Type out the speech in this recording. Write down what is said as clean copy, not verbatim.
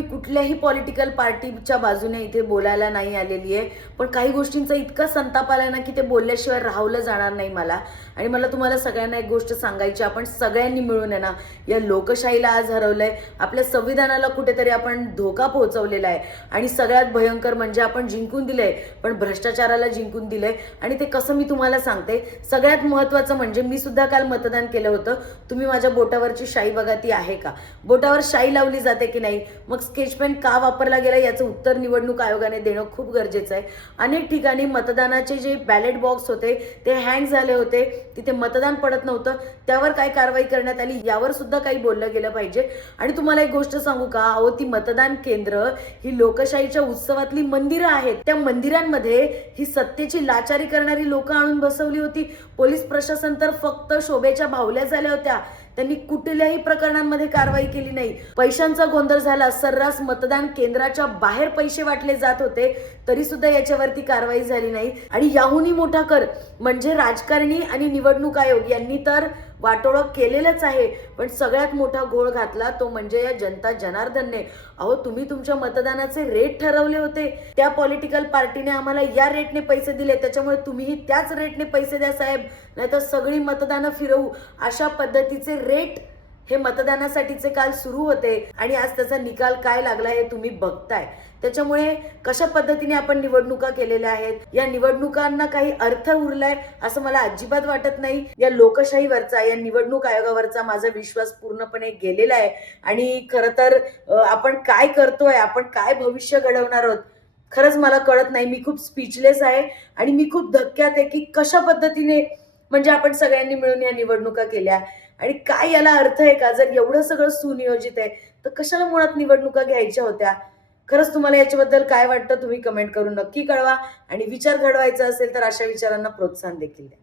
मी कुठल्याही पॉलिटिकल पार्टीच्या बाजूने इथे बोलायला नाही आलेली आहे, पण काही गोष्टींचा इतका संताप आला ना की ते बोलल्याशिवाय राहवलं जाणार नाही मला. आणि मला तुम्हाला सगळ्यांना एक गोष्ट सांगायची, आपण सगळ्यांनी मिळून आहे ना या लोकशाहीला आज हरवलंय, आपल्या संविधानाला कुठेतरी आपण धोका पोहोचवलेला आहे. आणि सगळ्यात भयंकर म्हणजे आपण जिंकून दिलंय पण भ्रष्टाचाराला जिंकून दिलंय. आणि ते कसं मी तुम्हाला सांगते. सगळ्यात महत्त्वाचं म्हणजे मी सुद्धा काल मतदान केलं होतं. तुम्ही माझ्या बोटावरची शाई बघा, ती आहे का? बोटावर शाई लावली जाते की नाही? मग स्केच पेन का वापरला गेला याचं उत्तर निवडणूक आयोगाने देणं खूप गरजेचं आहे. अनेक ठिकाणी मतदानाचे जे बॅलेट बॉक्स होते ते हँग झाले होते, तिथे मतदान पडत नव्हतं. त्यावर काय कारवाई करण्यात आली यावर सुद्धा काही बोललं गेलं पाहिजे. आणि तुम्हाला एक गोष्ट सांगू का, अहो ती मतदान केंद्र ही लोकशाहीच्या उत्सवातली मंदिरं आहेत. त्या मंदिरांमध्ये ही सत्तेची लाचारी करणारी लोक आणून बसवली होती. पोलीस प्रशासन तर फक्त शोभेच्या भावल्या झाल्या होत्या. त्यांनी कुठल्याही प्रकरणांमध्ये कारवाई केली नाही. पैशांचा गोंधळ झाला, सर्रास मतदान केंद्राच्या बाहेर पैसे वाटले जात होते, तरी सुद्धा याच्यावरती कारवाई झाली नाही. आणि याहूनही मोठा कर म्हणजे राजकारणी आणि निवडणूक आयोग यांनी तर वाटोळं केलेलंच आहे, पण सगळ्यात मोठा घोळ घातला तो म्हणजे या जनता जनार्दनने. अहो तुम्ही तुमच्या मतदानाचे रेट ठरवले होते, त्या पॉलिटिकल पार्टीने आम्हाला या रेटने पैसे दिले, त्याच्यामुळे तुम्हीही त्याच रेटने पैसे द्या साहेब, नाहीतर सगळी मतदानं फिरवू. अशा पद्धतीचे रेट हे मतदानासाठीचे काल सुरू होते आणि आज त्याचा निकाल काय लागला हे तुम्ही बघताय. त्याच्यामुळे कशा पद्धतीने आपण निवडणुका केलेल्या आहेत, या निवडणुकांना काही अर्थ उरलाय असं मला अजिबात वाटत नाही. या लोकशाहीवरचा, या निवडणूक आयोगावरचा माझा विश्वास पूर्णपणे गेलेला आहे. आणि खरं तर आपण काय करतोय, आपण काय भविष्य घडवणार आहोत, खरंच मला कळत नाही. मी खूप स्पीचलेस आहे आणि मी खूप धक्क्यात आहे की कशा पद्धतीने म्हणजे आपण सगळ्यांनी मिळून या निवडणुका केल्या आणि काय याला अर्थ आहे का? जर एवढं सगळं सुनियोजित आहे तर कशाला मुळात निवडणुका घ्यायच्या होत्या? खरंच तुम्हाला याच्याबद्दल काय वाटतं तुम्ही कमेंट करून नक्की कळवा. आणि विचार घडवायचा असेल तर अशा विचारांना प्रोत्साहन देखील द्या.